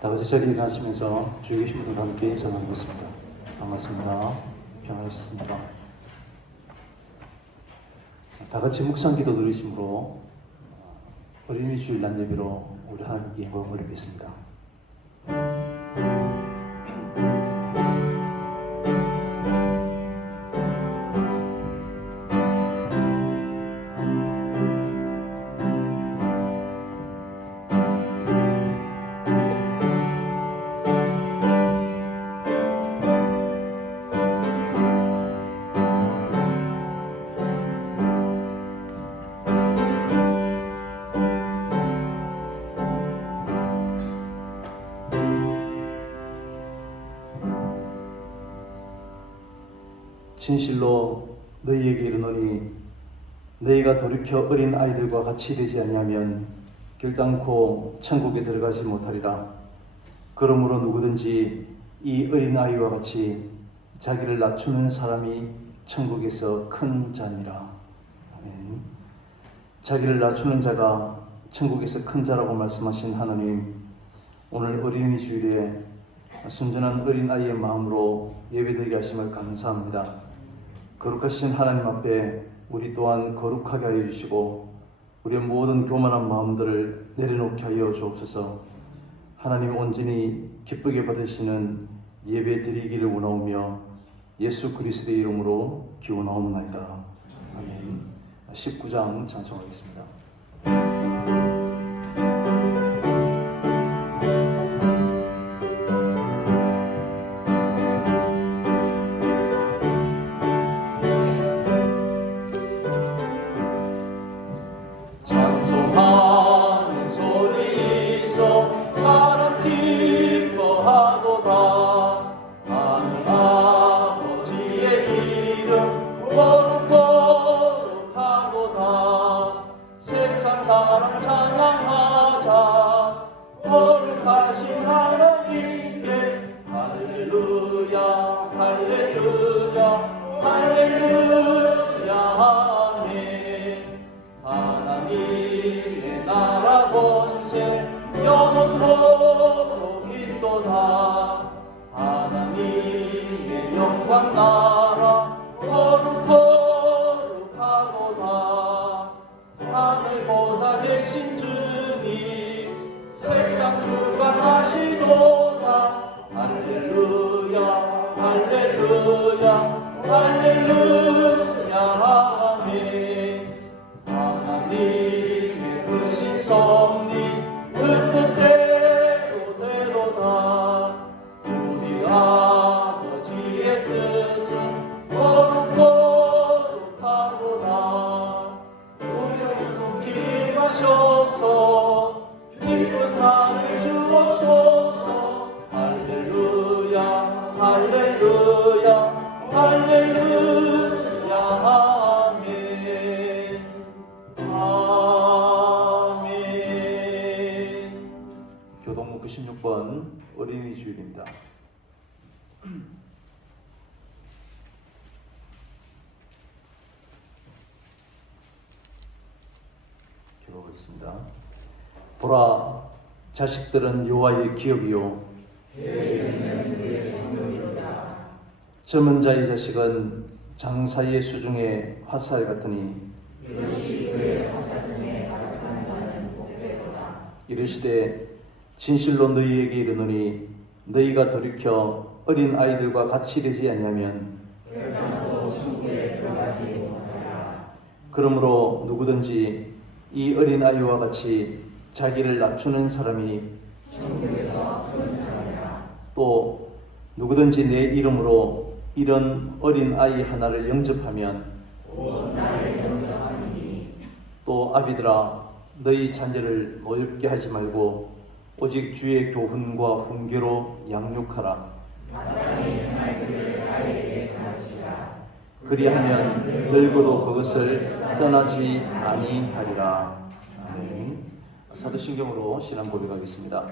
다 같이 자리에 일어나시면서 주위 계신 분들과 함께 인사 나누겠습니다. 반갑습니다. 평안하셨습니까? 다 같이 묵상 기도 드리심으로 어린이 주일날 예배로 우리 하나님께 영광을 올리겠습니다. 진실로 너희에게 이르노니 너희가 돌이켜 어린 아이들과 같이 되지 아니하면 결단코 천국에 들어가지 못하리라. 그러므로 누구든지 이 어린 아이와 같이 자기를 낮추는 사람이 천국에서 큰 자니라. 아멘. 자기를 낮추는 자가 천국에서 큰 자라고 말씀하신 하나님, 오늘 어린이 주일에 순전한 어린 아이의 마음으로 예배드리게 하심을 감사합니다. 거룩하신 하나님 앞에 우리 또한 거룩하게 하여 주시고 우리의 모든 교만한 마음들을 내려놓게 하여 주옵소서. 하나님 온전히 기쁘게 받으시는 예배 드리기를 원하오며 예수 그리스도의 이름으로 기원하옵나이다. 아멘. 19장 찬송하겠습니다. 사랑 찬양하자. 거룩하신 하나님께 할렐루야 할렐루야 할렐루야 아멘. 하나님의 나라 권세 영원토록 있도다. 하나님의 영광 나라 거룩하도다. 하늘 보좌 계신 주님 세상 주관하시도다. 할렐루야 할렐루야 할렐루야 아멘. 하나님의 크신 섭리 그 뜻대로 되도다. 우리 아버지의 뜻은 거룩하도다. 하셔서 기쁜 날을 주옵소서. 할렐루야 할렐루야 할렐루야 아멘 아멘. 교동문 96번 어린이 주일입니다. 기록하겠습니다. 보라, 자식들은 여호와의 기업이요 젊은 자의 자식은 장사의 수중에 화살 같으니 이르시되 진실로 너희에게 이르노니 너희가 돌이켜 어린 아이들과 같이 되지 아니하면 그러므로 누구든지 이 어린 아이와 같이 자기를 낮추는 사람이 또 누구든지 내 이름으로 이런 어린 아이 하나를 영접하면 또 아비들아 너희 자녀를 노엽게 하지 말고 오직 주의 교훈과 훈계로 양육하라. 그리하면 늙어도 그것을 떠나지 아니하리라. 아멘. 사도신경으로 신앙 고백하겠습니다.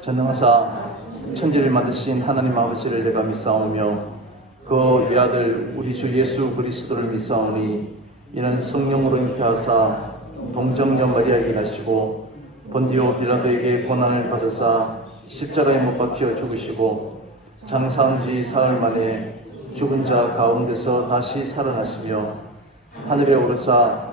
전능하사 천지를 만드신 하나님 아버지를 내가 믿사오며 그 외아들 우리 주 예수 그리스도를 믿사오니 이는 성령으로 잉태하사 동정녀 마리아에게 나시고 본디오 빌라도에게 고난을 받으사 십자가에 못 박혀 죽으시고 장사한 지 사흘 만에 죽은 자 가운데서 다시 살아나시며 하늘에 오르사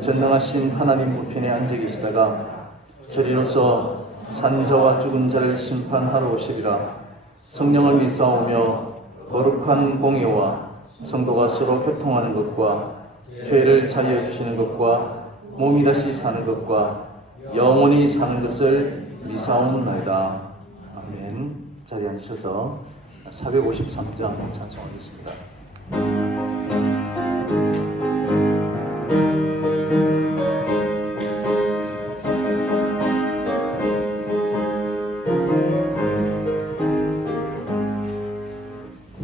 전능하신 하나님 우편에 앉아 계시다가 저리로서 산자와 죽은 자를 심판하러 오시리라. 성령을 믿사오며 거룩한 공예와 성도가 서로 교통하는 것과 죄를 사하여 주시는 것과 몸이 다시 사는 것과 영원히 사는 것을 믿사옵나이다. 아멘. 자리에 앉으셔서 453장 찬송하겠습니다.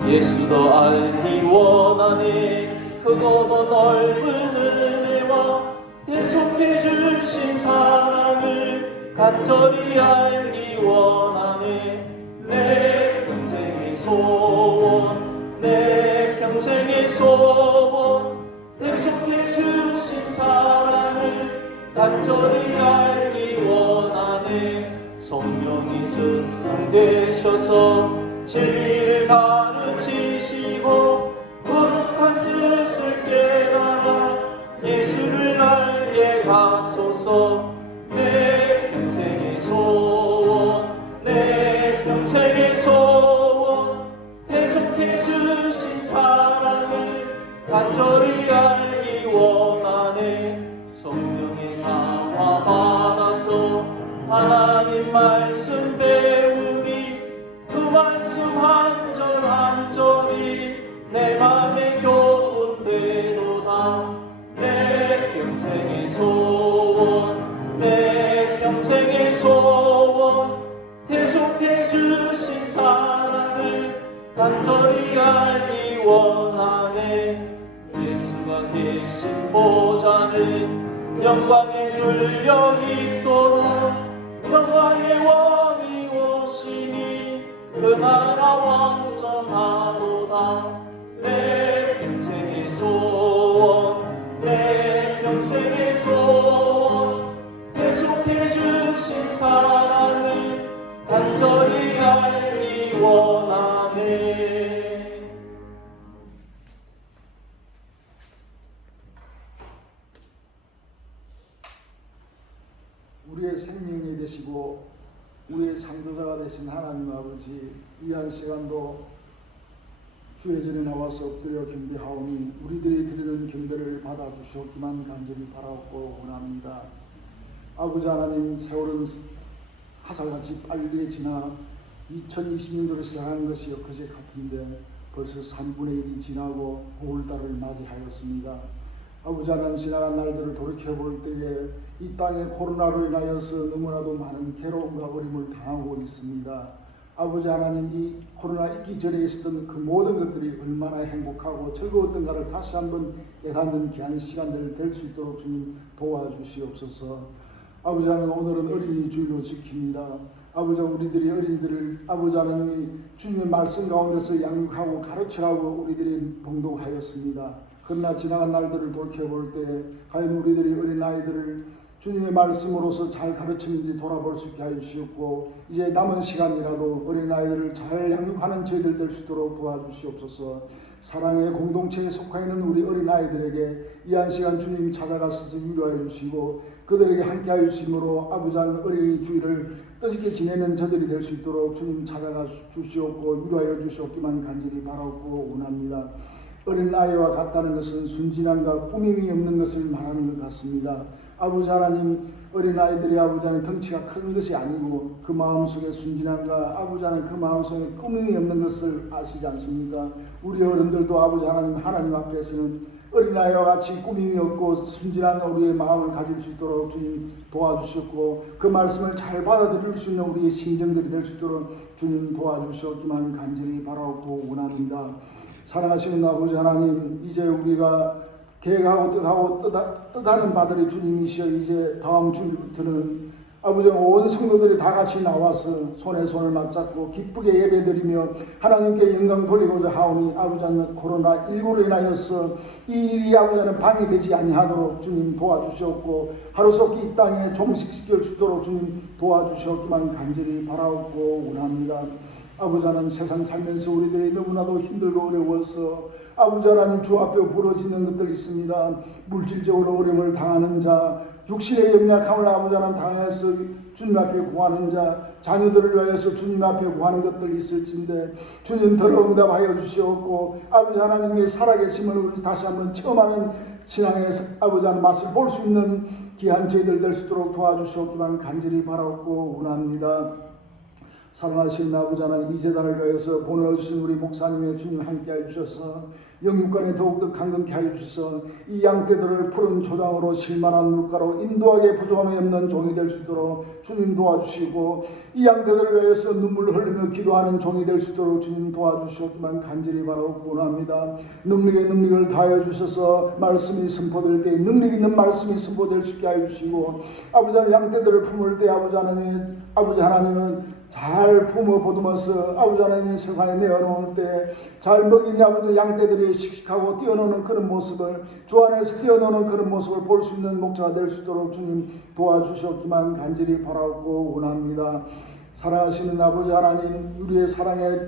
예수 더 알기 원하네. 크고도 넓은 은혜와 대속해 주신 사랑을 간절히 알기 원하네. 내 평생의 소원, 내 평생의 소원, 대속해 주신 사랑을 간절히 알기 원하네. 성령이 스승되셔서 진리를 가르치시고 거룩한 뜻을 깨달아 예수를 알게 하소서. 내 평생의 소원, 내 평생의 소원, 대속해 주신 사랑을 간절히 알기 원하네. 성령의 강화 받아서 하나님 말씀 배우니 그 말씀 한 절 한 절이 내 맘에 교훈되도다. 내 평생의 소원, 내 평생의 소원, 대속해 주신 사랑을 간절히 알기 원하네. 예수가 계신 보좌는 영광에 들려 있도록 평화의 왕이 오시니 그 나라 왕성하도다. 내 평생의 소원, 내 평생의 소원, 대속해 주신 사랑을 간절히 알기 원하네. 우리의 생명이 되시고 우리의 창조자가 되신 하나님 아버지, 이한 시간도 주의 전에 나와서 엎드려 경배하오니 우리들이 드리는 경배를 받아주시옵기만 간절히 바라옵고 원합니다. 아버지 하나님, 세월은 화살같이 빨리 지나 2020년도로 시작한 것이 엊그제 같은데 벌써 3분의 1이 지나고 5월달을 맞이하였습니다. 아버지 하나님, 지나간 날들을 돌이켜볼 때에 이 땅에 코로나로 인하여서 너무나도 많은 괴로움과 어려움을 당하고 있습니다. 아버지 하나님, 이 코로나 있기 전에 있었던 그 모든 것들이 얼마나 행복하고 즐거웠던가를 다시 한번 깨닫는 귀한 시간들을 될 수 있도록 주님 도와주시옵소서. 아버지 하나님, 오늘은 어린이 주일로 지킵니다. 아버지, 우리들이 어린이들을 아버지 하나님이 주님의 말씀 가운데서 양육하고 가르치라고 우리들이 봉독하였습니다. 그러나 지나간 날들을 돌이켜볼 때 과연 우리들이 어린아이들을 주님의 말씀으로서 잘 가르치는지 돌아볼 수 있게 해주시옵고, 이제 남은 시간이라도 어린아이들을 잘 양육하는 저희들 될 수 있도록 도와주시옵소서. 사랑의 공동체에 속해 있는 우리 어린아이들에게 이 한 시간 주님 찾아가서 위로해 주시고 그들에게 함께해 주심으로 아버지 하나님, 어린이 주일을 뜻있게 지내는 저들이 될 수 있도록 주님 찾아가 주시옵고 위로하여 주시옵기만 간절히 바라옵고 원합니다. 어린아이와 같다는 것은 순진함과 꾸밈이 없는 것을 말하는 것 같습니다. 아버지 하나님, 어린아이들이 아버지 하나님 덩치가 큰 것이 아니고 그 마음속에 순진함과 아버지 하나님 그 마음속에 꾸밈이 없는 것을 아시지 않습니까? 우리 어른들도 아버지 하나님 앞에서는 어린아이와 같이 꾸밈이 없고 순진한 우리의 마음을 가질 수 있도록 주님 도와주셨고, 그 말씀을 잘 받아들일 수 있는 우리의 심정들이 될 수 있도록 주님 도와주셨기만 간절히 바라옵고 원합니다. 사랑하시는 아버지 하나님, 이제 우리가 계획하고 뜻하는 바들이 주님이시여 이제 다음 주부터는 아버지 온 성도들이 다 같이 나와서 손에 손을 맞잡고 기쁘게 예배드리며 하나님께 영광 돌리고자 하오니 아버지 하나님 코로나19로 인하여서 이 일이 아버지 하나님 방해되지 아니하도록 주님 도와주시옵고 하루속히 이 땅에 종식시킬 수 있도록 주님 도와주시옵기만 간절히 바라옵고 원합니다. 아버지 하나님 세상 살면서 우리들이 너무나도 힘들고 어려워서 아버지 하나님 주 앞에 부러지는 것들이 있습니다. 물질적으로 어려움을 당하는 자, 육신의 연약함을 아버지 하나님 당해서 주님 앞에 구하는 자, 자녀들을 위하여서 주님 앞에 구하는 것들이 있을진데 주님 더러 응답하여 주시옵고 아버지 하나님의 살아계심을 우리 다시 한번 체험하는 신앙의 아버지 하나님 맛을 볼 수 있는 귀한 저희들 될 수 있도록 도와주시옵기만 간절히 바라옵고 원합니다. 사랑하신 아버지 하나님 이 재단을 위하여서 보내주신 우리 목사님의 주님 함께하여 주셔서 영육간에 더욱더 강건케 하여 주셔서 이 양떼들을 푸른 초장으로 실만한 물가로 인도하게 부족함이 없는 종이 될 수 있도록 주님 도와주시고 이 양떼들을 위하여서 눈물을 흘리며 기도하는 종이 될 수 있도록 주님 도와주시옵기만 간절히 바라고 원합니다. 능력의 능력을 다하여 주셔서 말씀이 선포될 때 능력 있는 말씀이 선포될 수 있게 하여 주시고 아버지 하나님 양떼들을 품을 때 아버지 하나님은 잘 품어 보듬어서 아버지 하나님 세상에 내어놓을 때 잘 먹인 아버지 양떼들이 씩씩하고 뛰어노는 그런 모습을 주 안에서 뛰어노는 그런 모습을 볼 수 있는 목자가 될 수 있도록 주님 도와주셨기만 간절히 바라고 원합니다. 사랑하시는 아버지 하나님 우리의 사랑의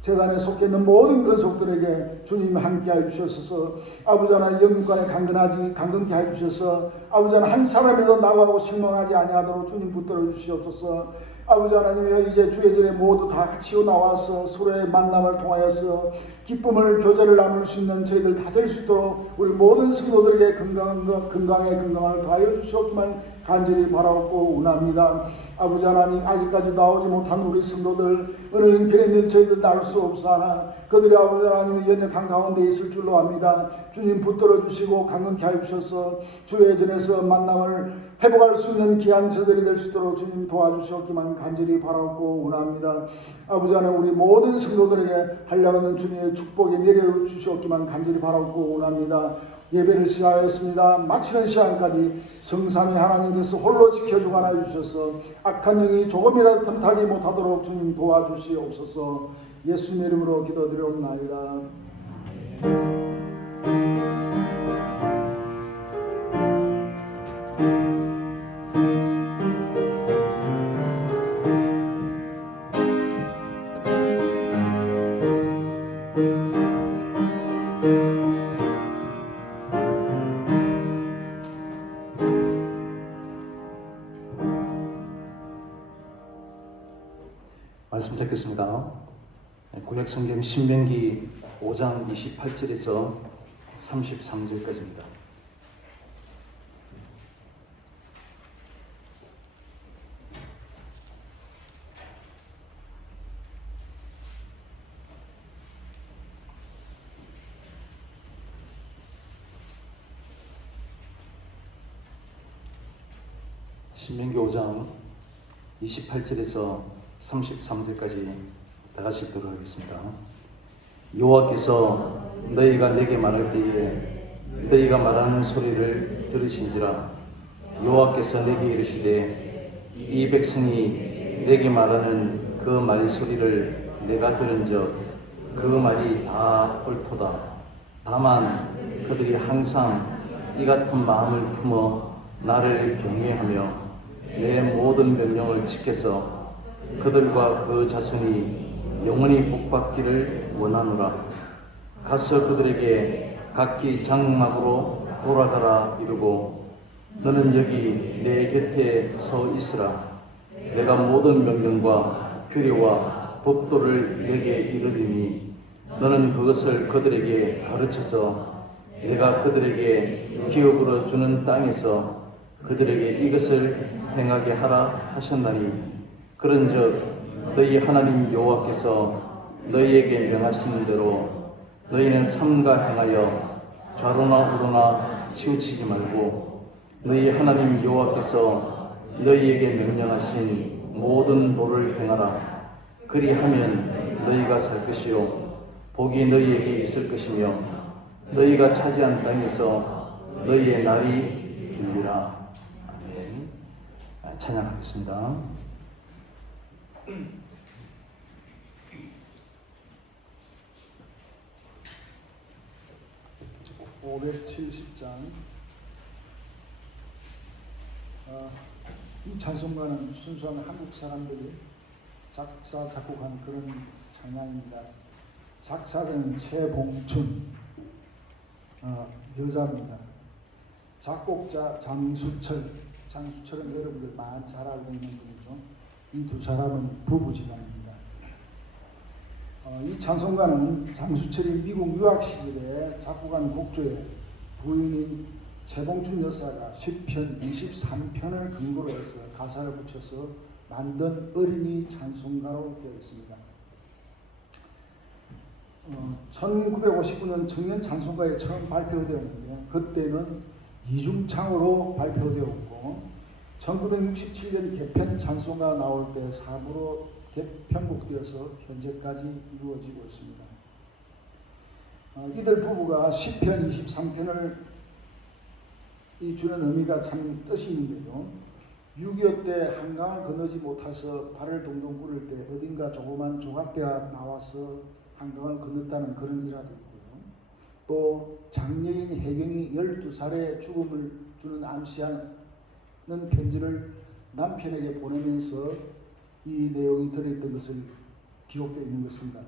재단에 속해 있는 모든 근속들에게 주님 함께해 주셔서 아버지 하나님 영육간에 강건케 해주셔서 아버지 하나님 한 사람이라도 나가고 실망하지 아니하도록 주님 붙들어 주시옵소서. 아버지 하나님이여 이제 주의 전에 모두 다 같이 나와서 서로의 만남을 통하여서 기쁨을 교제를 나눌 수 있는 저희들 다 될 수 있도록 우리 모든 성도들에게 건강을 더하여 주시옵기만 간절히 바라옵고 원합니다. 아버지 하나님 아직까지 나오지 못한 우리 성도들 어느 형편에 있는 저희들 알 수 없사나 그들이 아버지 하나님의 연약한 가운데 있을 줄로 압니다. 주님 붙들어 주시고 강건케 하여 주셔서 주의 전에서 만남을 회복할 수 있는 귀한 저들이 될 수 있도록 주님 도와주시옵기만 간절히 바라옵고 원합니다. 아버지 하나님 우리 모든 성도들에게 하려는 주님의 축복이 내려주시옵기만 간절히 바라옵고 원합니다. 예배를 시작하였습니다. 마치는 시간까지 성삼위 하나님께서 홀로 지켜주고 하여 주셔서 악한 영이 조금이라도 틈타지 못하도록 주님 도와주시옵소서. 예수님의 이름으로 기도드리옵나이다. 말씀 듣겠습니다. 구약성경 신명기 5장 28절에서 33절까지입니다. 신명기 5장 28절에서 33절까지 다 같이 읽도록 하겠습니다. 여호와께서 너희가 내게 말할 때에 너희가 말하는 소리를 들으신지라. 여호와께서 내게 이르시되 이 백성이 내게 말하는 그 말 소리를 내가 들은즉 그 말이 다 옳도다. 다만 그들이 항상 이 같은 마음을 품어 나를 경외하며 내 모든 명령을 지켜서 그들과 그 자손이 영원히 복받기를 원하노라. 가서 그들에게 각기 장막으로 돌아가라 이르고 너는 여기 내 곁에 서 있으라. 내가 모든 명령과 규례와 법도를 내게 이르리니 너는 그것을 그들에게 가르쳐서 내가 그들에게 기업으로 주는 땅에서 그들에게 이것을 행하게 하라 하셨나니 그런즉 너희 하나님 여호와께서 너희에게 명하시는 대로 너희는 삼가 행하여 좌로나 우로나 치우치지 말고 너희 하나님 여호와께서 너희에게 명령하신 모든 도를 행하라. 그리하면 너희가 살 것이요 복이 너희에게 있을 것이며 너희가 차지한 땅에서 너희의 날이 길리라. 아멘. 찬양하겠습니다. 570장. 이 찬송가는 순수한 한국 사람들이 작사 작곡한 그런 찬양입니다. 작사자는 최봉춘 여자입니다. 작곡자 장수철은 여러분들 많이 잘 알고 있는 분이죠. 이 두 사람은 부부지간입니다. 이 찬송가는 장수철이 미국 유학 시절에 작곡한 곡조에 부인인 최봉춘 여사가 시편 23편을 근거로 해서 가사를 붙여서 만든 어린이 찬송가로 되어 있습니다. 1959년 청년 찬송가에 처음 발표되었는데 그때는 이중창으로 발표되었고 1967년 개편 찬송가 나올 때 4부로 편곡되어서 현재까지 이루어지고 있습니다. 이들 부부가 시편 23편을 주는 의미가 참 뜻이 있는데요. 6.25 때 한강을 건너지 못해서 발을 동동 구를 때 어딘가 조그만 조각배가 나와서 한강을 건넜다는 그런 일화도 있고요. 또 장녀인 혜경이 12살의 죽음을 주는 암시하는 편지를 남편에게 보내면서 이 내용이 들어있던 것을 기록되어 있는 것입니다.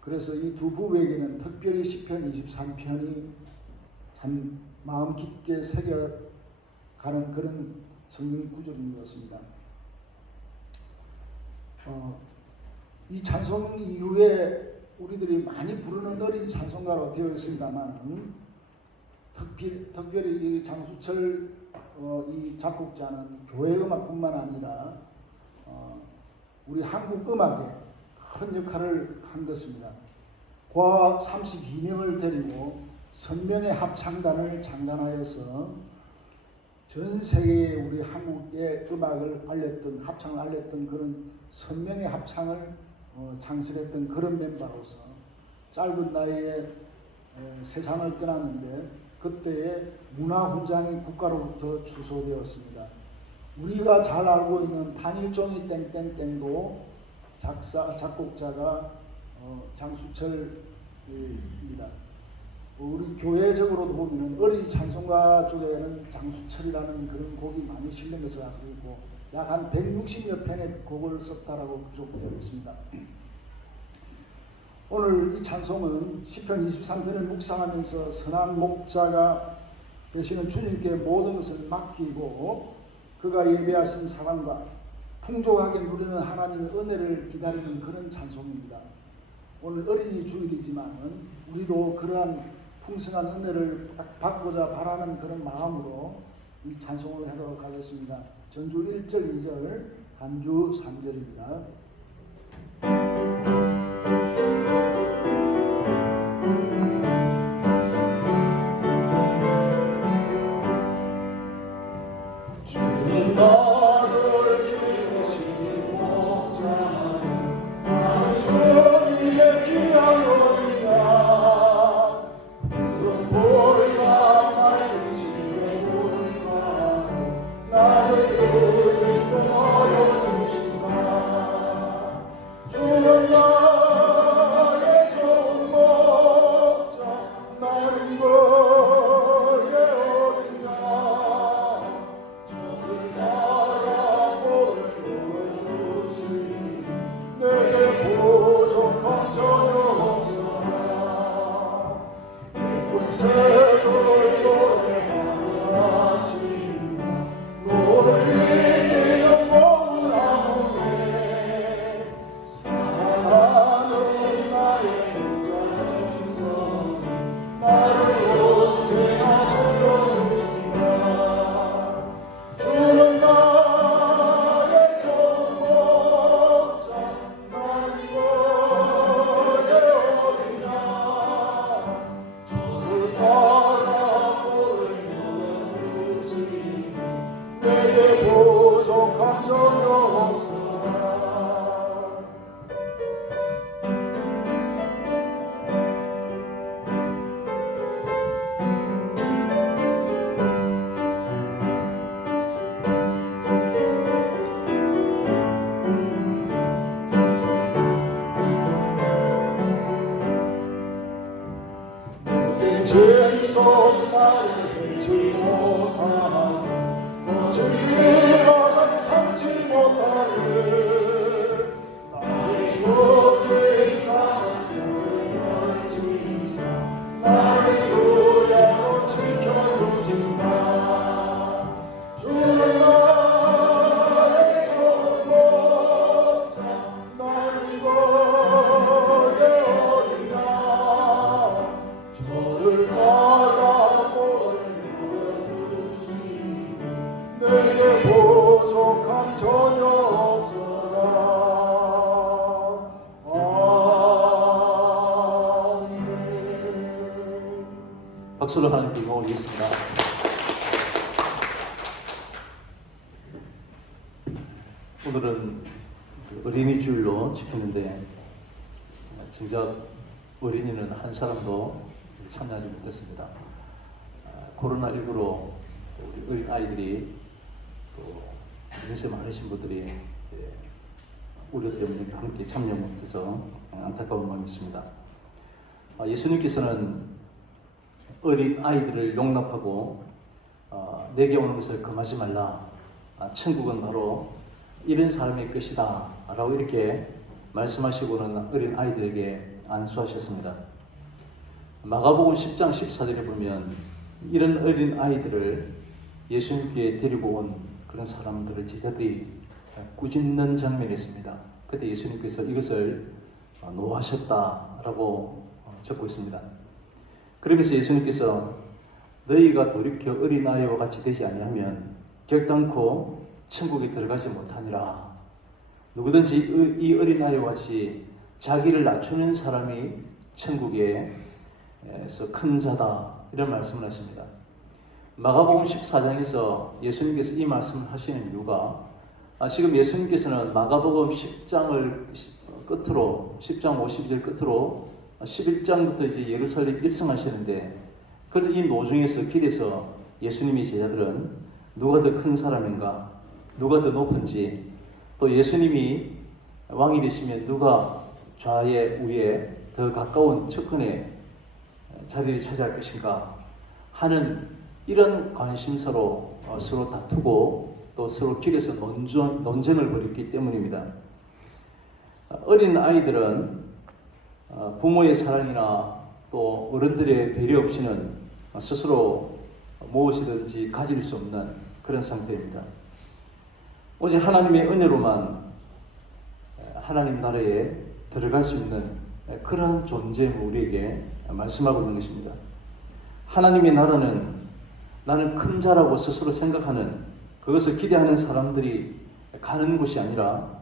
그래서 이 두 부부에게는 특별히 시편 23편이 참 마음 깊게 새겨가는 그런 성경 구절인 것 같습니다. 이 찬송 이후에 우리들이 많이 부르는 어린 찬송가로 되어 있습니다만 특별히 이 장수철 이 작곡자는 교회 음악뿐만 아니라 우리 한국 음악에 큰 역할을 한 것입니다. 과 32명을 데리고 선명의 합창단을 창단하여서 전 세계에 우리 한국의 음악을 알렸던 합창을 알렸던 그런 선명의 합창을 창설했던 그런 멤버로서 짧은 나이에 세상을 떠났는데 그때의 문화훈장이 국가로부터 주소되었습니다. 우리가 잘 알고 있는 단일종이 땡땡땡도 작곡자가 장수철입니다. 우리 교회적으로도 보면 어린이 찬송가 쪽에는 장수철이라는 그런 곡이 많이 실린 것을 알 수 있고 약 한 160여 편의 곡을 썼다라고 기록되어 있습니다. 오늘 이 찬송은 시편 23편을 묵상하면서 선한 목자가 되시는 주님께 모든 것을 맡기고 그가 예배하신 사랑과 풍족하게 누리는 하나님의 은혜를 기다리는 그런 찬송입니다. 오늘 어린이 주일이지만 우리도 그러한 풍성한 은혜를 받고자 바라는 그런 마음으로 이 찬송을 하도록 하겠습니다. 전주 1절 2절 단주 3절입니다. 주는 나를 기르시는 목자 나는 주님의 귀한 어린 양 푸른 볼과 맑은 지의 물가 나를 인도하여 주시나 속 나를 해치 못하고 거친 비바람 삼지 못하네 나의 손에 나는 손을 걸치사 나를 주야로 지켜주신다 주는 나의 전복자 나는 너의 어린 양 저를 따라 모를 누려주시니 내게 부족함 전혀 없어라 아멘. 박수로 하나님께 영광을 드리겠습니다. 오늘은 어린이 주일로 지켰는데 정작 어린이는 한 사람도 참여하지 못했습니다. 코로나19로 우리 어린 아이들이 또 연세 많으신 분들이 이제 우려 때문에 함께 참여 못해서 안타까운 마음이 있습니다. 예수님께서는 어린 아이들을 용납하고 내게 오는 것을 금하지 말라. 천국은 바로 이런 사람의 것이다 라고 이렇게 말씀하시고는 어린 아이들에게 안수하셨습니다. 마가복음 10장 14절에 보면 이런 어린 아이들을 예수님께 데리고 온 그런 사람들을 제자들이 꾸짖는 장면이 있습니다. 그때 예수님께서 이것을 노하셨다라고 적고 있습니다. 그러면서 예수님께서 너희가 돌이켜 어린아이와 같이 되지 아니하면 결단코 천국에 들어가지 못하니라. 누구든지 이 어린아이와 같이 자기를 낮추는 사람이 천국에서 큰 자다 이런 말씀을 하십니다. 마가복음 14장에서 예수님께서 이 말씀을 하시는 이유가 지금 예수님께서는 마가복음 10장을 끝으로 10장 52절 끝으로 11장부터 이제 예루살렘 입성하시는데 그런데 이 노중에서 길에서 예수님의 제자들은 누가 더 큰 사람인가 누가 더 높은지 또 예수님이 왕이 되시면 누가 좌에 우에 더 가까운 측근에 자리를 차지할 것인가 하는 이런 관심사로 서로 다투고 또 서로 길에서 논쟁을 벌였기 때문입니다. 어린 아이들은 부모의 사랑이나 또 어른들의 배려 없이는 스스로 무엇이든지 가질 수 없는 그런 상태입니다. 오직 하나님의 은혜로만 하나님 나라에 들어갈 수 있는 그러한 존재임을 우리에게 말씀하고 있는 것입니다. 하나님의 나라는 나는 큰 자라고 스스로 생각하는 그것을 기대하는 사람들이 가는 곳이 아니라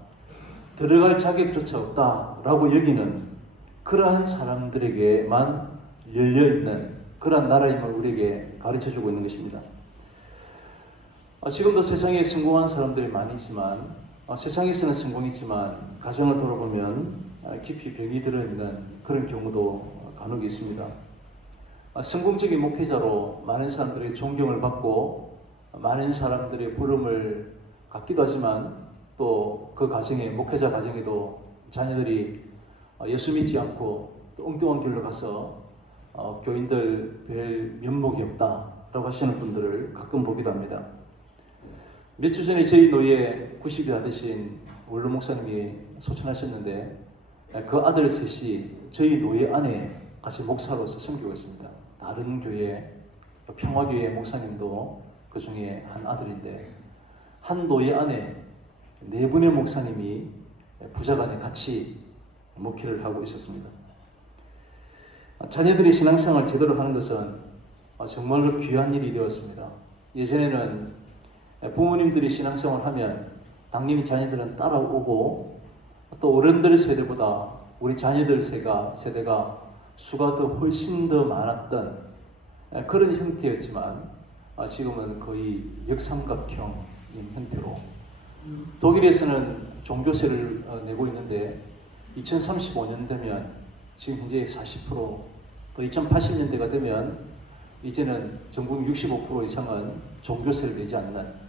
들어갈 자격조차 없다라고 여기는 그러한 사람들에게만 열려있는 그러한 나라임을 우리에게 가르쳐주고 있는 것입니다. 지금도 세상에 성공한 사람들이 많이 있지만 세상에서는 성공했지만 가정을 돌아보면 깊이 병이 들어있는 그런 경우도 간혹 있습니다. 성공적인 목회자로 많은 사람들의 존경을 받고 많은 사람들의 부름을 갖기도 하지만 또 그 가정에 목회자 가정에도 자녀들이 예수 믿지 않고 또 엉뚱한 길로 가서 교인들 별 면목이 없다라고 하시는 분들을 가끔 보기도 합니다. 몇 주 전에 저희 노예 90이 다 되신 원로 목사님이 소천하셨는데 그 아들 셋이 저희 노예 안에 같이 목사로서 섬기고 있습니다. 다른 교회 평화교회 목사님도 그 중에 한 아들인데 한 노예 안에 네 분의 목사님이 부자간에 같이 목회를 하고 있었습니다. 자녀들이 신앙생활을 제대로 하는 것은 정말로 귀한 일이 되었습니다. 예전에는 부모님들이 신앙생활을 하면 당연히 자녀들은 따라오고 또 어른들 세대보다 우리 자녀들 세대가 수가 더 훨씬 더 많았던 그런 형태였지만 지금은 거의 역삼각형인 형태로 독일에서는 종교세를 내고 있는데 2035년 되면 지금 현재 40% 또 2080년대가 되면 이제는 전국 65% 이상은 종교세를 내지 않는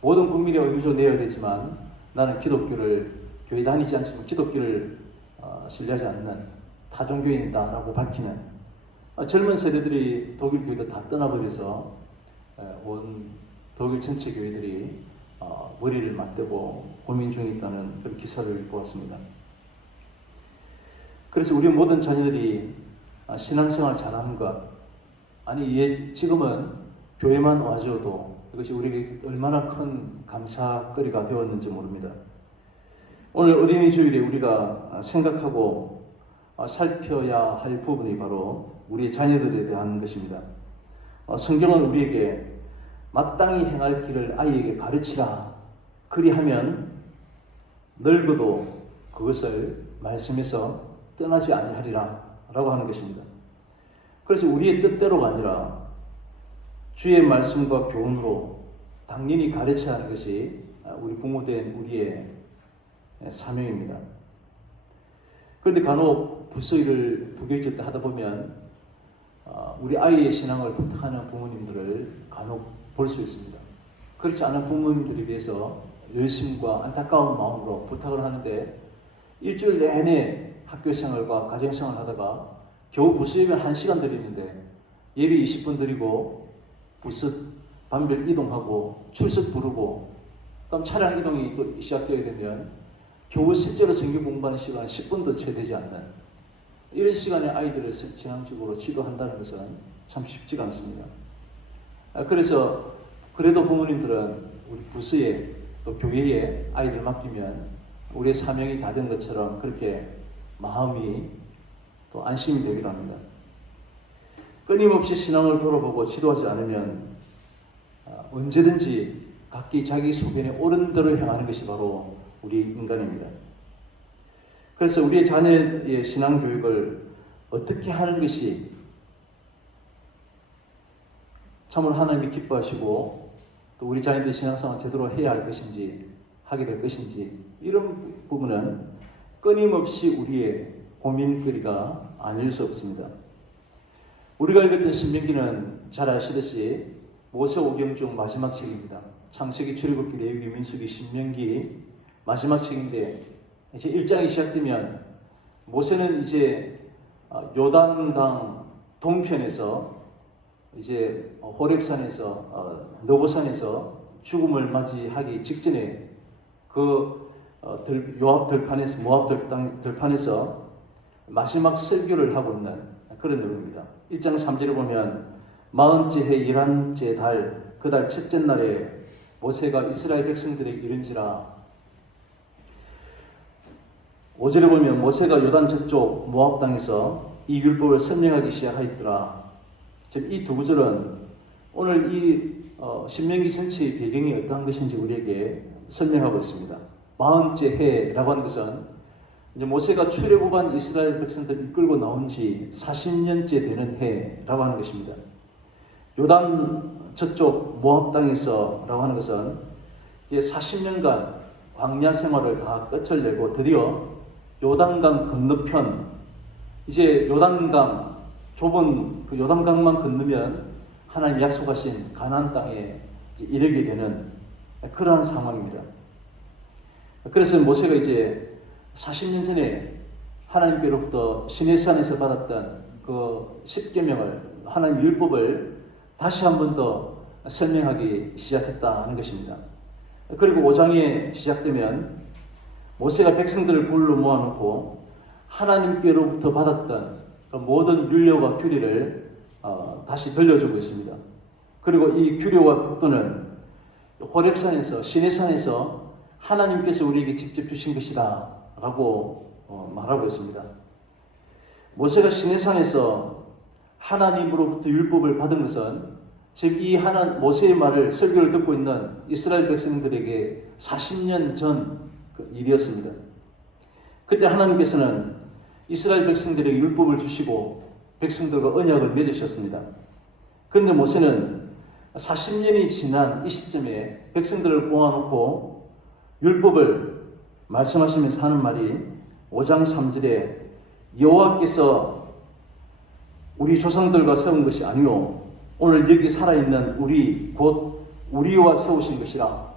모든 국민이 의무적으로 내야 되지만 나는 기독교를 교회 다니지 않지만 기독교를 신뢰하지 않는 타종교인이다 라고 밝히는 젊은 세대들이 독일 교회도 다 떠나버려서 온 독일 전체 교회들이 머리를 맞대고 고민 중에 있다는 그런 기사를 보았습니다. 그래서 우리 모든 자녀들이 신앙생활 잘하는 것, 아니 지금은 교회만 와줘도 이것이 우리에게 얼마나 큰 감사거리가 되었는지 모릅니다. 오늘 어린이 주일에 우리가 생각하고 살펴야 할 부분이 바로 우리의 자녀들에 대한 것입니다. 성경은 우리에게 마땅히 행할 길을 아이에게 가르치라. 그리하면 늙어도 그것을 말씀에서 떠나지 아니하리라 라고 하는 것입니다. 그래서 우리의 뜻대로가 아니라 주의 말씀과 교훈으로 당연히 가르쳐야 하는 것이 우리 부모된 우리의 사명입니다. 그런데 간혹 부서일을 부교육질 때 하다 보면 우리 아이의 신앙을 부탁하는 부모님들을 간혹 볼 수 있습니다. 그렇지 않은 부모님들에 비해서 열심과 안타까운 마음으로 부탁을 하는데 일주일 내내 학교생활과 가정생활을 하다가 겨우 부서 예배 1시간 드리는데 예배 20분 드리고 부서 반별 이동하고 출석 부르고 그럼 차량 이동이 또 시작되게 되면 겨우 실제로 성경 공부하는 시간 10분도 채 되지 않는 이런 시간에 아이들을 신앙적으로 지도한다는 것은 참 쉽지가 않습니다. 그래서 그래도 부모님들은 우리 부서에 또 교회에 아이들 맡기면 우리의 사명이 다 된 것처럼 그렇게 마음이 또 안심이 되기도 합니다. 끊임없이 신앙을 돌아보고 지도하지 않으면 언제든지 각기 자기 소견에 옳은 대로 행하는 것이 바로 우리 인간입니다. 그래서 우리의 자녀의 신앙 교육을 어떻게 하는 것이 참으로 하나님이 기뻐하시고 또 우리 자녀들의 신앙생활을 제대로 해야 할 것인지 하게 될 것인지 이런 부분은 끊임없이 우리의 고민거리가 아닐 수 없습니다. 우리가 읽었던 신명기는 잘 아시듯이 모세오경 중 마지막 책입니다. 창세기, 출애굽기, 레위기, 민수기, 신명기 마지막 책인데 이제 1장이 시작되면 모세는 이제 요단강 동편에서 이제 호렙산에서 느보산에서 죽음을 맞이하기 직전에 그 요압 들판에서 모압 들판에서 마지막 설교를 하고 있는 그런 내용입니다. 1장 3절에 보면 40째 해 11째 달 그 달 첫째 날에 모세가 이스라엘 백성들에게 이른지라. 5절에 보면 모세가 요단 저쪽 모압 땅에서 이 율법을 설명하기 시작하였더라. 지금 이 두 구절은 오늘 이 신명기 전체의 배경이 어떠한 것인지 우리에게 설명하고 있습니다. 40째 해라고 하는 것은 이제 모세가 출애굽한 이스라엘 백성들을 이끌고 나온 지 40년째 되는 해라고 하는 것입니다. 요단 저쪽 모압 땅에서라고 하는 것은 이제 40년간 광야 생활을 다 끝을 내고 드디어 요단강 건너편 이제 요단강 좁은 그 요단강만 건너면 하나님 약속하신 가나안 땅에 이르게 되는 그러한 상황입니다. 그래서 모세가 이제 40년 전에 하나님께로부터 시내산에서 받았던 그 10계명을 하나님 율법을 다시 한 번 더 설명하기 시작했다는 것입니다. 그리고 5장에 시작되면 모세가 백성들을 불러 모아놓고 하나님께로부터 받았던 그 모든 율례와 규례를 다시 들려주고 있습니다. 그리고 이 규례와 법도는 호렙산에서 시내산에서 하나님께서 우리에게 직접 주신 것이다 라고 말하고 있습니다. 모세가 시내산에서 하나님으로부터 율법을 받은 것은 즉 이 모세의 말을 설교를 듣고 있는 이스라엘 백성들에게 40년 전 일이었습니다. 그때 하나님께서는 이스라엘 백성들에게 율법을 주시고 백성들과 언약을 맺으셨습니다. 그런데 모세는 40년이 지난 이 시점에 백성들을 모아놓고 율법을 말씀하시면서 하는 말이 5장 3절에 여호와께서 우리 조상들과 세운 것이 아니요 오늘 여기 살아있는 우리 곧 우리와 세우신 것이라.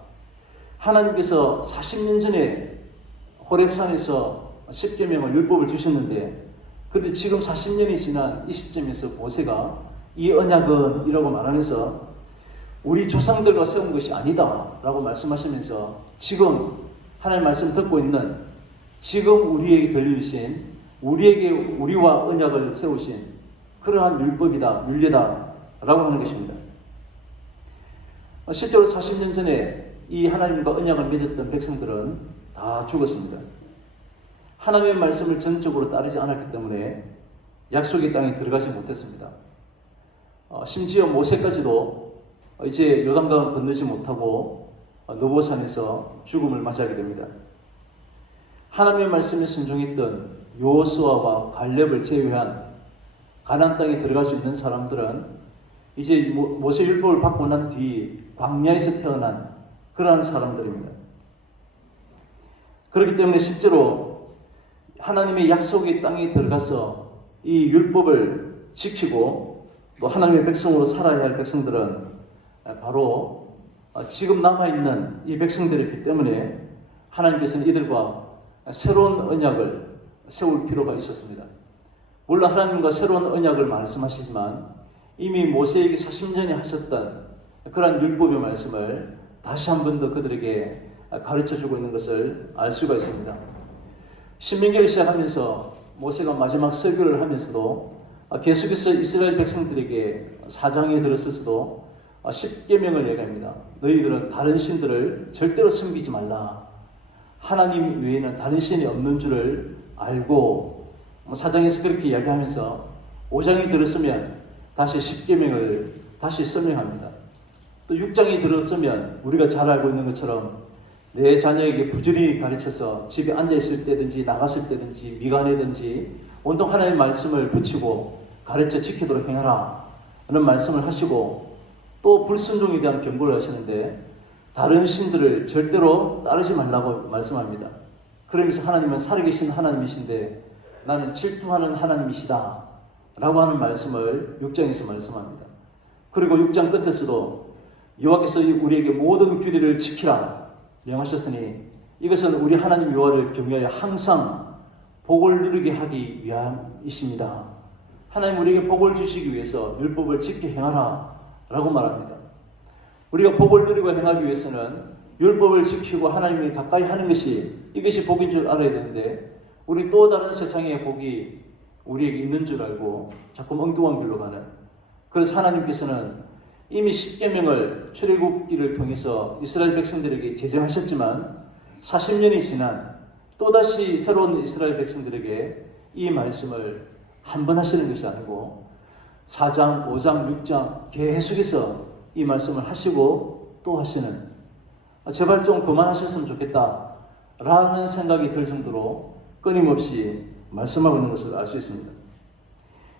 하나님께서 40년 전에 호렙산에서 10계명을 율법을 주셨는데 그런데 지금 40년이 지난 이 시점에서 모세가 이 언약은 이라고 말하면서 우리 조상들과 세운 것이 아니다 라고 말씀하시면서 지금 하나님 말씀 듣고 있는 지금 우리에게 들려주신 우리와 언약을 세우신 그러한 율법이다, 율례다 라고 하는 것입니다. 실제로 40년 전에 이 하나님과 언약을 맺었던 백성들은 다 죽었습니다. 하나님의 말씀을 전적으로 따르지 않았기 때문에 약속의 땅에 들어가지 못했습니다. 심지어 모세까지도 이제 요단강을 건너지 못하고 노보산에서 죽음을 맞이하게 됩니다. 하나님의 말씀에 순종했던 여호수아와 갈렙을 제외한 가나안 땅에 들어갈 수 있는 사람들은 이제 모세 율법을 받고 난 뒤 광야에서 태어난 그러한 사람들입니다. 그렇기 때문에 실제로 하나님의 약속의 땅에 들어가서 이 율법을 지키고 또 하나님의 백성으로 살아야 할 백성들은 바로 지금 남아있는 이 백성들이기 때문에 하나님께서는 이들과 새로운 언약을 세울 필요가 있었습니다. 물론 하나님과 새로운 언약을 말씀하시지만 이미 모세에게 40년에 하셨던 그러한 율법의 말씀을 다시 한 번 더 그들에게 가르쳐주고 있는 것을 알 수가 있습니다. 신명기를 시작하면서 모세가 마지막 설교를 하면서도 계속해서 이스라엘 백성들에게 사장에 들었을 때도 10계명을 얘기합니다. 너희들은 다른 신들을 절대로 섬기지 말라. 하나님 외에는 다른 신이 없는 줄을 알고 사장에서 그렇게 이야기하면서 5장이 들었으면 다시 10계명을 다시 설명합니다. 또 6장이 들었으면 우리가 잘 알고 있는 것처럼 내 자녀에게 부지런히 가르쳐서 집에 앉아있을 때든지 나갔을 때든지 미간에든지 온통 하나님의 말씀을 붙이고 가르쳐 지키도록 행하라 하는 말씀을 하시고 또 불순종에 대한 경고를 하시는데 다른 신들을 절대로 따르지 말라고 말씀합니다. 그러면서 하나님은 살아계신 하나님이신데 나는 질투하는 하나님이시다 라고 하는 말씀을 6장에서 말씀합니다. 그리고 6장 끝에서도 여호와께서 우리에게 모든 규례를 지키라 명하셨으니 이것은 우리 하나님 여호와를 경외하여 항상 복을 누리게 하기 위함이십니다. 하나님 우리에게 복을 주시기 위해서 율법을 지켜 행하라 라고 말합니다. 우리가 복을 누리고 행하기 위해서는 율법을 지키고 하나님이 가까이 하는 이것이 복인 줄 알아야 되는데 우리 또 다른 세상의 복이 우리에게 있는 줄 알고 자꾸 엉뚱한 길로 가는, 그래서 하나님께서는 이미 10계명을 출애굽기를 통해서 이스라엘 백성들에게 제정하셨지만 40년이 지난 또다시 새로운 이스라엘 백성들에게 이 말씀을 한 번 하시는 것이 아니고 4장, 5장, 6장 계속해서 이 말씀을 하시고 또 하시는, 제발 좀 그만하셨으면 좋겠다 라는 생각이 들 정도로 끊임없이 말씀하고 있는 것을 알 수 있습니다.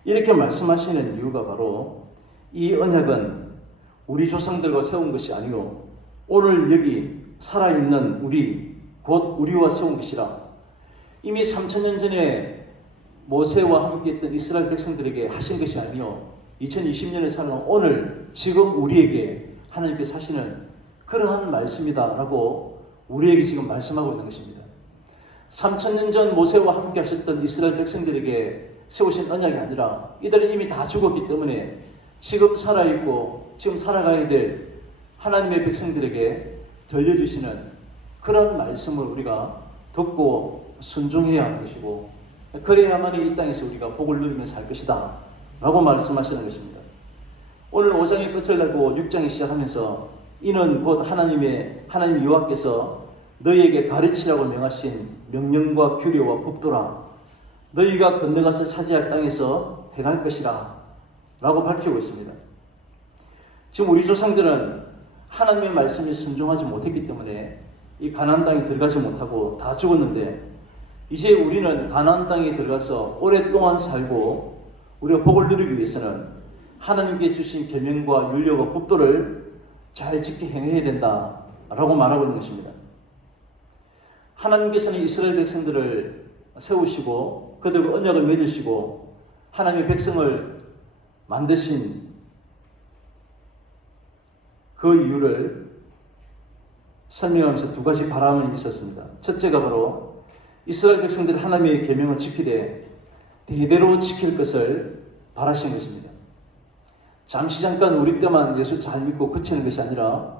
이렇게 말씀하시는 이유가 바로 이 언약은 우리 조상들과 세운 것이 아니고 오늘 여기 살아있는 우리, 곧 우리와 세운 것이라. 이미 3000년 전에 모세와 함께 했던 이스라엘 백성들에게 하신 것이 아니요 2020년에 사는 오늘 지금 우리에게 하나님께서 하시는 그러한 말씀이다 라고 우리에게 지금 말씀하고 있는 것입니다. 3000년 전 모세와 함께 하셨던 이스라엘 백성들에게 세우신 언약이 아니라 이들은 이미 다 죽었기 때문에 지금 살아있고 지금 살아가야 될 하나님의 백성들에게 들려주시는 그런 말씀을 우리가 듣고 순종해야 하는 것이고 그래야만 이 땅에서 우리가 복을 누리며 살 것이다 라고 말씀하시는 것입니다. 오늘 5장의 끝을 내고 6장이 시작하면서 이는 곧 하나님 여호와께서 너희에게 가르치라고 명하신 명령과 규례와 법도라. 너희가 건너가서 차지할 땅에서 행할 것이라 라고 밝히고 있습니다. 지금 우리 조상들은 하나님의 말씀에 순종하지 못했기 때문에 이 가나안 땅에 들어가지 못하고 다 죽었는데 이제 우리는 가나안 땅에 들어가서 오랫동안 살고 우리가 복을 누리기 위해서는 하나님께 주신 계명과 율례와 법도를 잘 지켜 행해야 된다 라고 말하고 있는 것입니다. 하나님께서는 이스라엘 백성들을 세우시고 그들과 언약을 맺으시고 하나님의 백성을 만드신 그 이유를 설명하면서 두 가지 바람이 있었습니다. 첫째가 바로 이스라엘 백성들이 하나님의 계명을 지키되 대대로 지킬 것을 바라시는 것입니다. 잠시 잠깐 우리 때만 예수 잘 믿고 그치는 것이 아니라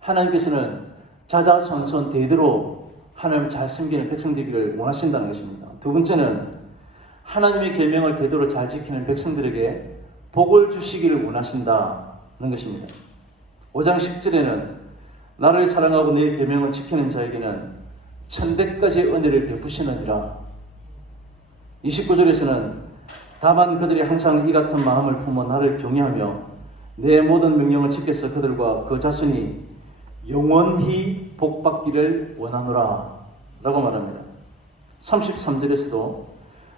하나님께서는 자자손손 대대로 하나님을 잘 섬기는 백성 되기를 원하신다는 것입니다. 두 번째는 하나님의 계명을 대대로 잘 지키는 백성들에게 복을 주시기를 원하신다는 것입니다. 5장 10절에는 나를 사랑하고 내 계명을 지키는 자에게는 천대까지의 은혜를 베푸시느니라. 29절에서는 다만 그들이 항상 이 같은 마음을 품어 나를 경외하며 내 모든 명령을 지켜서 그들과 그 자손이 영원히 복받기를 원하노라 라고 말합니다. 33절에서도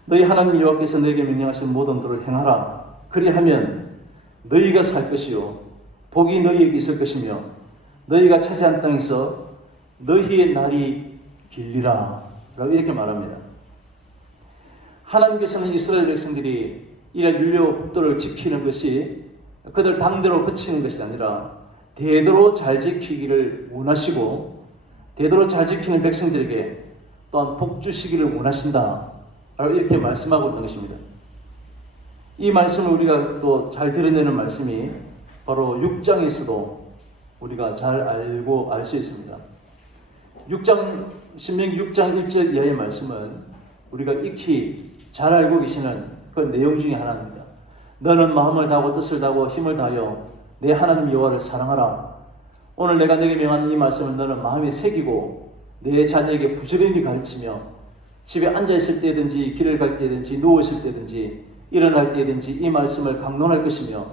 너희 하나님 여호와께서 너에게 명령하신 모든 도를 행하라. 그리하면 너희가 살 것이요 복이 너희에게 있을 것이며 너희가 차지한 땅에서 너희의 날이 길리라 라고 이렇게 말합니다. 하나님께서는 이스라엘 백성들이 이런 율례와 법도를 지키는 것이 그들 당대로 그치는 것이 아니라 대대로 잘 지키기를 원하시고 대대로 잘 지키는 백성들에게 또한 복 주시기를 원하신다 라고 이렇게 말씀하고 있는 것입니다. 이 말씀을 우리가 또 잘 드러내는 말씀이 바로 6장에서도 우리가 잘 알고 알 수 있습니다. 신명기 6장 1절 이하의 말씀은 우리가 익히 잘 알고 계시는 그 내용 중에 하나입니다. 너는 마음을 다하고 뜻을 다하고 힘을 다하여 내 하나님 여호와를 사랑하라. 오늘 내가 내게 명하는 이 말씀을 너는 마음에 새기고 내 자녀에게 부지런히 가르치며 집에 앉아있을 때든지 길을 갈 때든지 누워있을 때든지 일어날 때든지 이 말씀을 강론할 것이며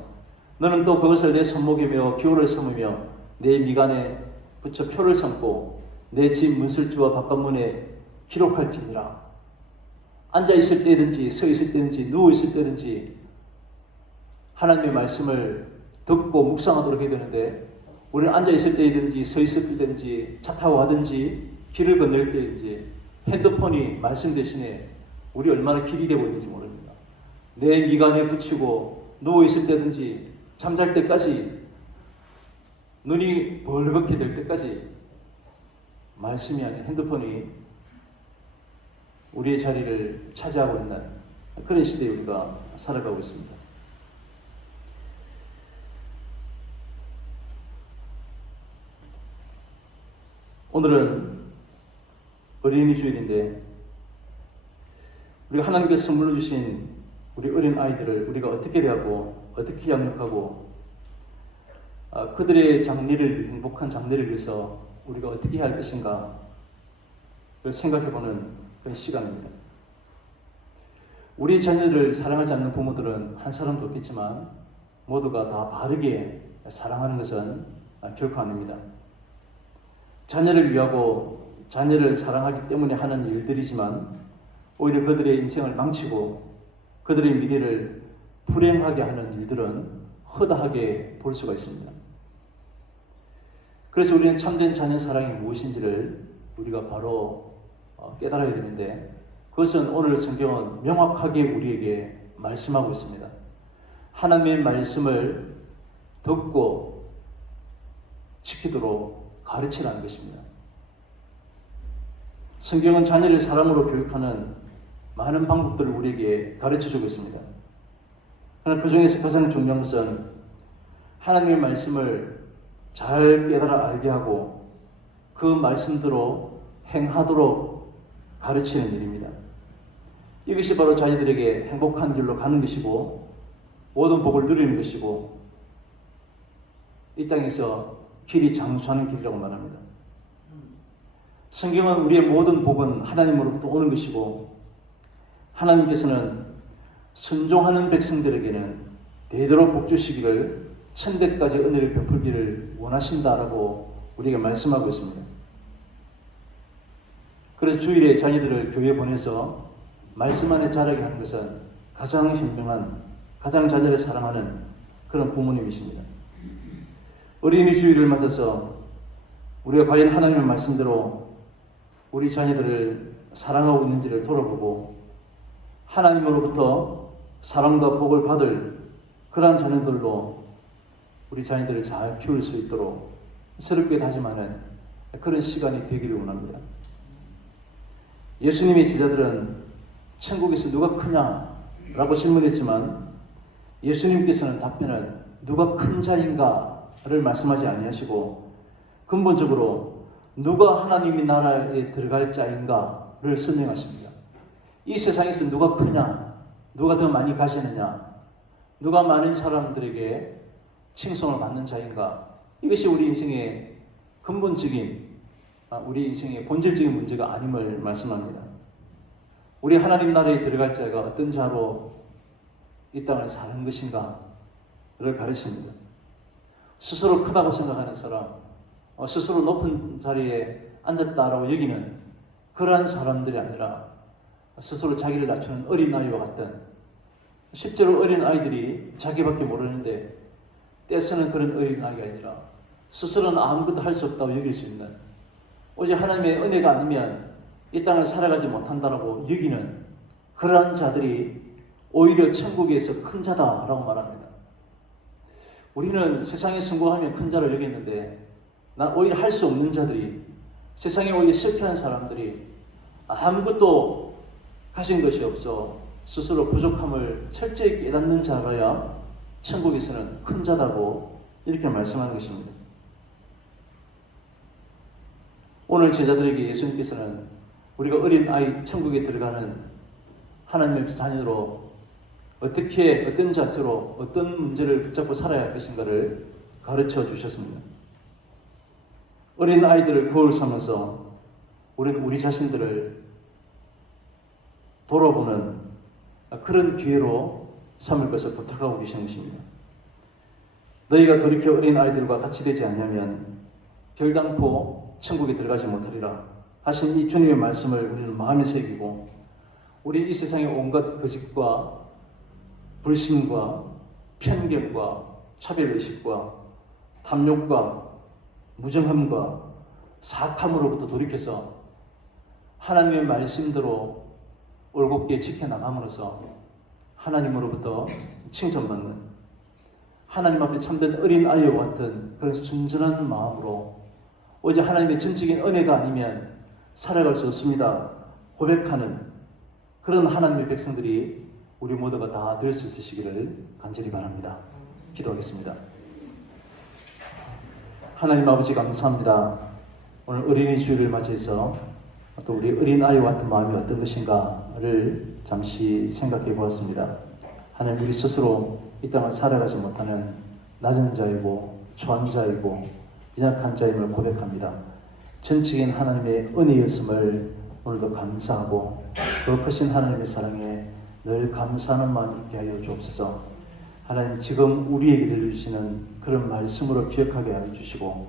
너는 또 그것을 내 손목에 메어 기호를 삼으며 내 미간에 붙여 표를 삼고 내 집 문설주와 바깥문에 기록할지니라. 앉아있을 때든지 서있을 때든지 누워있을 때든지 하나님의 말씀을 듣고 묵상하도록 해야 되는데 우리는 앉아있을 때든지 서있을 때든지 차 타고 가든지 길을 건널 때든지 핸드폰이 말씀 대신에 우리 얼마나 길이 되고 있는지 모릅니다. 내 미간에 붙이고 누워있을 때든지 잠잘 때까지 눈이 벌겋게 될 때까지 말씀이 아닌 핸드폰이 우리의 자리를 차지하고 있는 그런 시대에 우리가 살아가고 있습니다. 오늘은 어린이 주일인데 우리가 하나님께서 선물로 주신 우리 어린 아이들을 우리가 어떻게 대하고 어떻게 양육하고 그들의 장래를 행복한 장래를 위해서 우리가 어떻게 해야 할 것인가 를 생각해보는 그런 시간입니다. 우리 자녀들을 사랑하지 않는 부모들은 한 사람도 없겠지만 모두가 다 바르게 사랑하는 것은 결코 아닙니다. 자녀를 위하고 자녀를 사랑하기 때문에 하는 일들이지만 오히려 그들의 인생을 망치고 그들의 미래를 불행하게 하는 일들은 허다하게 볼 수가 있습니다. 그래서 우리는 참된 자녀 사랑이 무엇인지를 우리가 바로 깨달아야 되는데 그것은 오늘 성경은 명확하게 우리에게 말씀하고 있습니다. 하나님의 말씀을 듣고 지키도록 가르치라는 것입니다. 성경은 자녀를 사랑으로 교육하는 많은 방법들을 우리에게 가르쳐주고 있습니다. 그러나 그 중에서 가장 중요한 것은 하나님의 말씀을 잘 깨달아 알게 하고 그 말씀대로 행하도록 가르치는 일입니다. 이것이 바로 자녀들에게 행복한 길로 가는 것이고 모든 복을 누리는 것이고 이 땅에서 길이 장수하는 길이라고 말합니다. 성경은 우리의 모든 복은 하나님으로부터 오는 것이고 하나님께서는 순종하는 백성들에게는 대대로 복 주시기를 천대까지 은혜를 베풀기를 원하신다라고 우리에게 말씀하고 있습니다. 그래서 주일에 자녀들을 교회에 보내서 말씀 안에 자라게 하는 것은 가장 현명한, 가장 자녀를 사랑하는 그런 부모님이십니다. 어린이 주일을 맞아서 우리가 과연 하나님의 말씀대로 우리 자녀들을 사랑하고 있는지를 돌아보고 하나님으로부터 사랑과 복을 받을 그러한 자녀들로 우리 자녀들을 잘 키울 수 있도록 새롭게 다짐하는 그런 시간이 되기를 원합니다. 예수님의 제자들은 천국에서 누가 크냐 라고 질문했지만 예수님께서는 답변은 누가 큰 자인가를 말씀하지 아니하시고 근본적으로 누가 하나님의 나라에 들어갈 자인가를 설명하십니다. 이 세상에서 누가 크냐, 누가 더 많이 가지느냐, 누가 많은 사람들에게 칭송을 받는 자인가, 이것이 우리 인생의 근본적인, 우리 인생의 본질적인 문제가 아님을 말씀합니다. 우리 하나님 나라에 들어갈 자가 어떤 자로 이 땅을 사는 것인가를 가르칩니다. 스스로 크다고 생각하는 사람, 스스로 높은 자리에 앉았다라고 여기는 그러한 사람들이 아니라 스스로 자기를 낮추는 어린아이와 같은, 실제로 어린아이들이 자기밖에 모르는데 떼쓰는 그런 어린아이가 아니라 스스로는 아무것도 할 수 없다고 여길 수 있는, 오직 하나님의 은혜가 아니면 이 땅을 살아가지 못한다라고 여기는 그러한 자들이 오히려 천국에서 큰 자다라고 말합니다. 우리는 세상에 성공하면 큰 자를 여겼는데 오히려 할 수 없는 자들이, 세상에 오히려 실패한 사람들이 아무것도 가진 것이 없어 스스로 부족함을 철저히 깨닫는 자가야 천국에서는 큰 자다고 이렇게 말씀하는 것입니다. 오늘 제자들에게 예수님께서는 우리가 어린 아이 천국에 들어가는 하나님의 자녀로 어떻게, 어떤 자세로, 어떤 문제를 붙잡고 살아야 할 것인가를 가르쳐 주셨습니다. 어린 아이들을 거울 삼아서 우리는 우리 자신들을 돌아보는 그런 기회로 삼을 것을 부탁하고 계시는 것입니다. 너희가 돌이켜 어린 아이들과 같이 되지 않으면 결단코 천국에 들어가지 못하리라 하신 이 주님의 말씀을 우리는 마음에 새기고, 우리 이 세상의 온갖 거짓과 불신과 편견과 차별의식과 탐욕과 무정함과 사악함으로부터 돌이켜서 하나님의 말씀대로 올곧게 지켜나감으로써 하나님으로부터 칭찬받는, 하나님 앞에 참된 어린아이와 같은 그런 순전한 마음으로 오직 하나님의 전적인 은혜가 아니면 살아갈 수 없습니다 고백하는 그런 하나님의 백성들이 우리 모두가 다 될 수 있으시기를 간절히 바랍니다. 기도하겠습니다. 하나님 아버지 감사합니다. 오늘 어린이 주일을 맞이해서 또 우리 어린아이와 같은 마음이 어떤 것인가를 잠시 생각해 보았습니다. 하나님, 우리 스스로 이 땅을 살아가지 못하는 낮은 자이고 초한 자이고 연약한 자임을 고백합니다. 전적인 하나님의 은혜였음을 오늘도 감사하고 그 크신 하나님의 사랑에 늘 감사하는 마음 있게 하여 주옵소서. 하나님, 지금 우리에게 들려주시는 그런 말씀으로 기억하게 하여 주시고,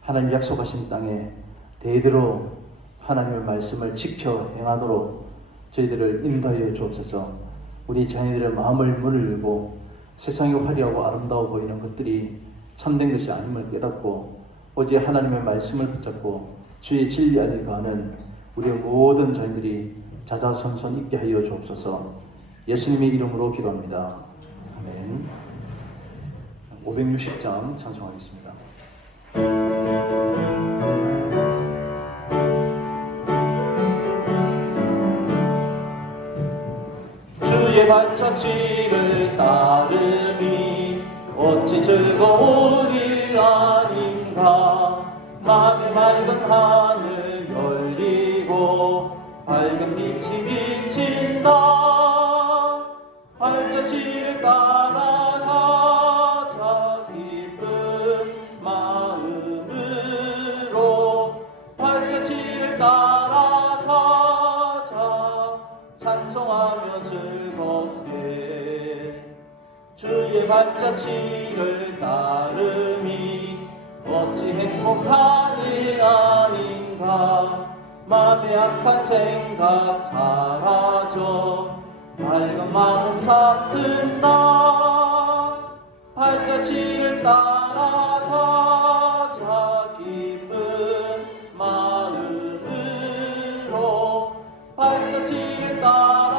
하나님 약속하신 땅에 대대로 하나님의 말씀을 지켜 행하도록 저희들을 인도하여 주옵소서. 우리 자녀들의 마음을 문을 열고 세상이 화려하고 아름다워 보이는 것들이 참된 것이 아님을 깨닫고 오직 하나님의 말씀을 붙잡고 주의 진리 안에 거하는 우리의 모든 자녀들이 자자손손 있게 하여 주옵소서. 예수님의 이름으로 기도합니다. 아멘. 560장 찬송하겠습니다. 주의 발자취를 따르니 어찌 즐거운 일 아닌가. 마음의 맑은 하늘 열리고 밝은 빛이 비친다. 발자취를 따라가자 기쁜 마음으로. 발자취를 따라가자 찬송하며 즐겁게. 주의 발자취를 따름이 어찌 행복한 일 아닌가. 마음의 악한 생각 사라져 밝은 마음 삭든다. 발자취를 따라가자 기쁜 마음으로. 발자취를 따라가자.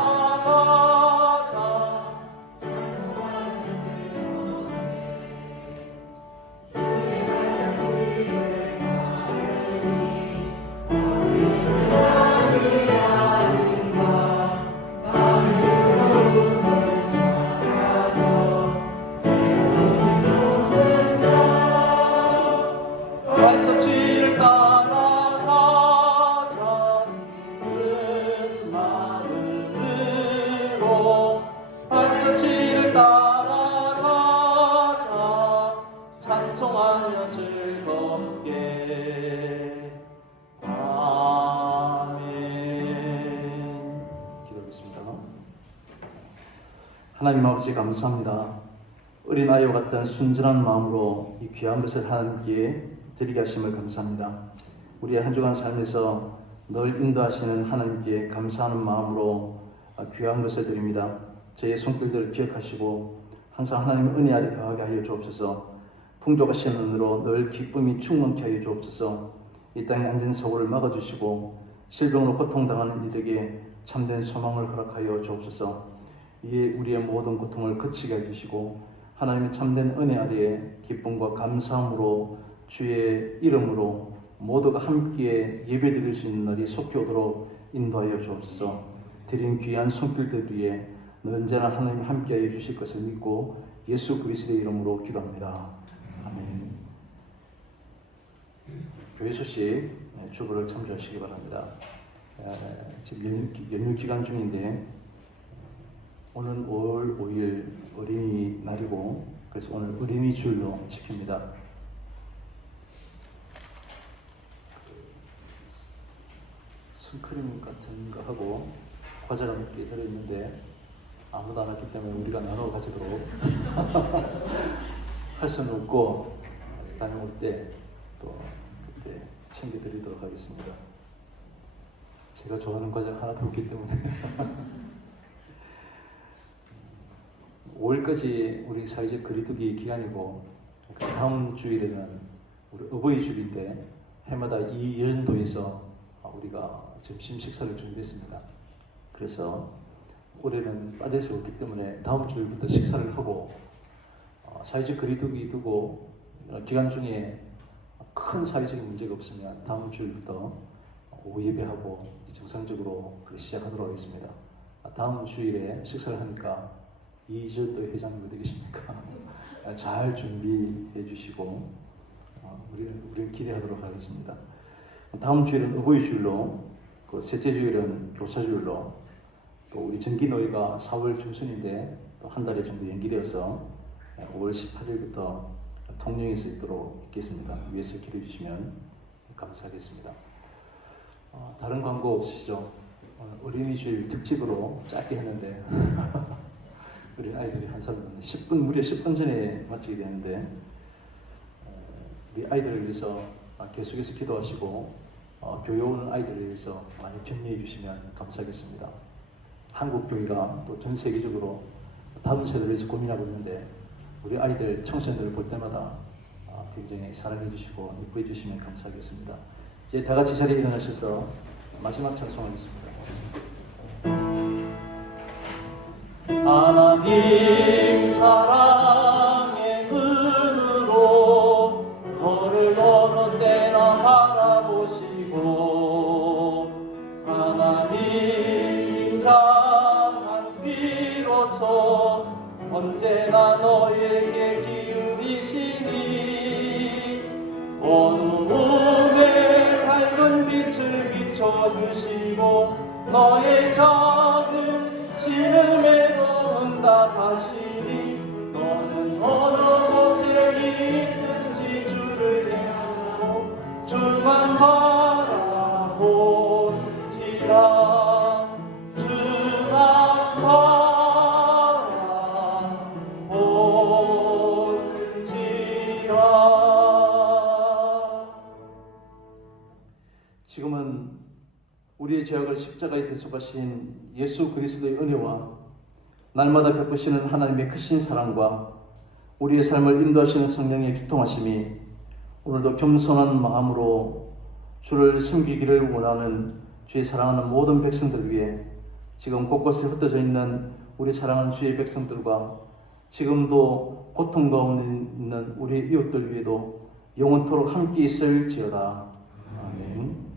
하나님 아버지 감사합니다. 어린아이와 같은 순전한 마음으로 이 귀한 것을 하나님께 드리게 하심을 감사합니다. 우리의 한 주간 삶에서 늘 인도하시는 하나님께 감사하는 마음으로 귀한 것을 드립니다. 저의 손길들을 기억하시고 항상 하나님의 은혜 아래 거하게 하여 주옵소서. 풍족하신 은으로 늘 기쁨이 충만케 하여 주옵소서. 이 땅의 앉은 사고를 막아주시고 질병으로 고통당하는 이들에게 참된 소망을 허락하여 주옵소서. 이에 우리의 모든 고통을 그치게 해주시고 하나님의 참된 은혜 아래에 기쁨과 감사함으로 주의 이름으로 모두가 함께 예배드릴 수 있는 날이 속히 오도록 인도하여 주옵소서. 드린 귀한 손길들 위에 언제나 하나님 함께하여 주실 것을 믿고 예수 그리스도의 이름으로 기도합니다. 아멘. 교회 소식 주보를 참조하시기 바랍니다. 지금 연휴 기간 중인데 오늘 5월 5일 어린이날이고 그래서 오늘 어린이 주일로 지킵니다. 선크림 같은 거 하고 과자가 몇 개 들어있는데 아무도 안 왔기 때문에 우리가 나눠 가지도록 할 수는 없고 다녀올 때 또 그때 챙겨드리도록 하겠습니다. 제가 좋아하는 과자 하나도 없기 때문에 5월까지 우리 사회적 거리두기 기간이고 그 다음 주일에는 우리 어버이 주일인데 해마다 이 연도에서 우리가 점심 식사를 준비했습니다. 그래서 올해는 빠질 수 없기 때문에 다음 주일부터 식사를 하고 사회적 거리두기 두고 기간 중에 큰 사회적인 문제가 없으면 다음 주일부터 오후 예배하고 정상적으로 시작하도록 하겠습니다. 다음 주일에 식사를 하니까 이전도 회장님 어디 계십니까? 잘 준비해 주시고 우리는 기대하도록 하겠습니다. 다음 주일은 어버이 주일로, 그 셋째 주일은 교사 주일로, 또 우리 정기노회가 4월 중순인데 또 한 달 정도 연기되어서 5월 18일부터 통영에 서 있도록 있겠습니다. 위에서 기도해 주시면 감사하겠습니다. 다른 광고 없으시죠? 어린이 주일 특집으로 짧게 했는데 우리 아이들이 한 사람은 10분, 무려 10분 전에 마치게 되는데 우리 아이들을 위해서 계속해서 기도하시고 교회 오는 아이들을 위해서 많이 격려해 주시면 감사하겠습니다. 한국 교회가 또 전 세계적으로 다른 세대를 위해서 고민하고 있는데 우리 아이들, 청소년들을 볼 때마다 굉장히 사랑해 주시고 이뻐해 주시면 감사하겠습니다. 이제 다 같이 자리에 일어나셔서 마지막 찬송하겠습니다. 하나님 사랑의 눈으로 너를 어느 때나 바라보시고 하나님 인자한 귀로서 언제나 너에게 기울이시니 어두움에 밝은 빛을 비춰주시고 너의 작은 신음에도 응답하시니 너는 어느 곳에 있든지 주를 향하고 주만 바라본지라 주만 바라본지라. 지금은 우리의 죄악을 십자가에 대속하신 예수 그리스도의 은혜와 날마다 베푸시는 하나님의 크신 사랑과 우리의 삶을 인도하시는 성령의 교통하심이 오늘도 겸손한 마음으로 주를 섬기기를 원하는 주의 사랑하는 모든 백성들 위해 지금 곳곳에 흩어져 있는 우리 사랑하는 주의 백성들과 지금도 고통 가운데 있는 우리 이웃들 위에도 영원토록 함께 있을지어다. 아멘.